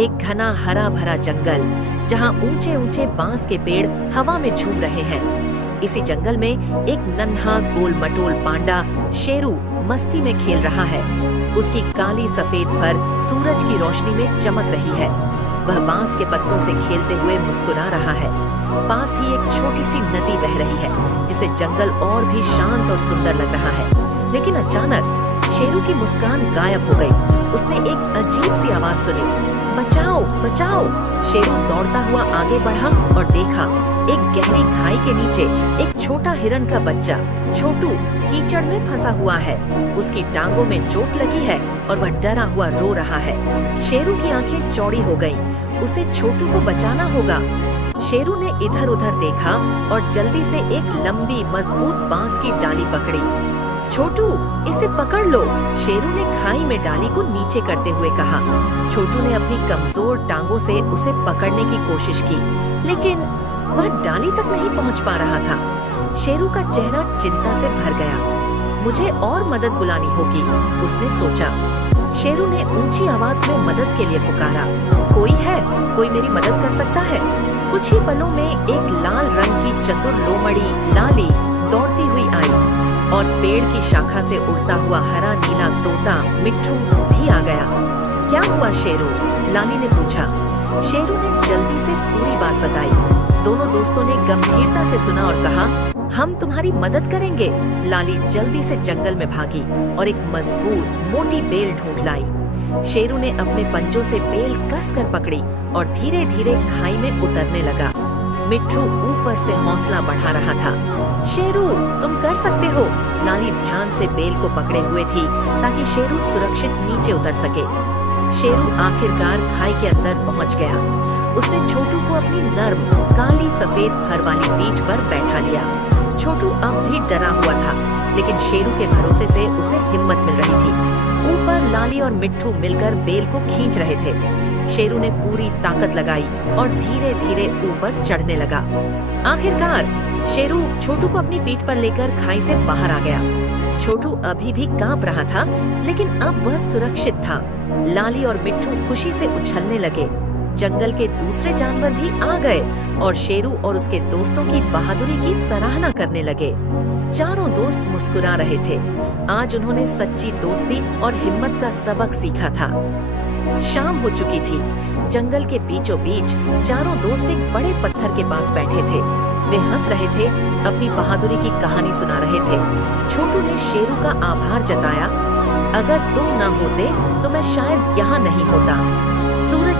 एक घना हरा भरा जंगल जहाँ ऊंचे ऊंचे बांस के पेड़ हवा में झूम रहे हैं। इसी जंगल में एक नन्हा गोल मटोल पांडा शेरू मस्ती में खेल रहा है। उसकी काली सफेद फर सूरज की रोशनी में चमक रही है। वह बांस के पत्तों से खेलते हुए मुस्कुरा रहा है। पास ही एक छोटी सी नदी बह रही है जिसे जंगल और भी शांत और सुंदर लग रहा है। लेकिन अचानक शेरू की मुस्कान गायब हो गई। उसने एक अजीब सी आवाज सुनी, बचाओ बचाओ। शेरू दौड़ता हुआ आगे बढ़ा और देखा एक गहरी खाई के नीचे एक छोटा हिरण का बच्चा छोटू कीचड़ में फंसा हुआ है। उसकी टांगों में चोट लगी है और वह डरा हुआ रो रहा है। शेरू की आंखें चौड़ी हो गईं। उसे छोटू को बचाना होगा। शेरू ने इधर उधर देखा और जल्दी से एक लंबी मजबूत बांस की डाली पकड़ी। छोटू, इसे पकड़ लो, शेरू ने खाई में डाली को नीचे करते हुए कहा। छोटू ने अपनी कमजोर टांगों से उसे पकड़ने की कोशिश की, लेकिन वह डाली तक नहीं पहुंच पा रहा था। शेरू का चेहरा चिंता से भर गया। मुझे और मदद बुलानी होगी, उसने सोचा। शेरू ने ऊंची आवाज में मदद के लिए पुकारा, कोई है? कोई मेरी मदद कर सकता है? कुछ ही पलों में एक लाल रंग की चतुर लोमड़ी लाली दौड़ती हुई आई और पेड़ की शाखा से उड़ता हुआ हरा नीला तोता मिट्ठू भी आ गया। क्या हुआ शेरू? लाली ने पूछा। शेरू ने जल्दी से पूरी बात बताई। दोनों दोस्तों ने गंभीरता से सुना और कहा, हम तुम्हारी मदद करेंगे। लाली जल्दी से जंगल में भागी और एक मजबूत मोटी बेल ढूंढ लाई। शेरू ने अपने पंजों से बेल कसकर पकड़ी और धीरे धीरे खाई में उतरने लगा। मिट्ठू ऊपर से हौसला बढ़ा रहा था। शेरू, तुम कर सकते हो। लाली ध्यान से बेल को पकड़े हुए थी ताकि शेरू सुरक्षित नीचे उतर सके। शेरू आखिरकार खाई के अंदर पहुंच गया। उसने छोटू को अपनी नर्म काली सफेद फर वाली पीठ पर बैठा लिया। छोटू अब भी डरा हुआ था, लेकिन शेरू के भरोसे से उसे हिम्मत मिल रही थी। ऊपर लाली और मिट्ठू मिलकर बेल को खींच रहे थे। शेरू ने पूरी ताकत लगाई और धीरे धीरे ऊपर चढ़ने लगा। आखिरकार शेरू छोटू को अपनी पीठ पर लेकर खाई से बाहर आ गया। छोटू अभी भी कांप रहा था, लेकिन अब वह सुरक्षित था। लाली और मिट्ठू खुशी से उछलने लगे। जंगल के दूसरे जानवर भी आ गए और शेरू और उसके दोस्तों की बहादुरी की सराहना करने लगे। चारों दोस्त मुस्कुरा रहे थे। आज उन्होंने सच्ची दोस्ती और हिम्मत का सबक सीखा था। शाम हो चुकी थी। जंगल के बीचों बीच चारों दोस्त एक बड़े पत्थर के पास बैठे थे। वे हंस रहे थे, अपनी बहादुरी की कहानी सुना रहे थे। छोटू ने शेरू का आभार जताया, अगर तुम ना होते तो मैं शायद यहाँ नहीं होता। सूरज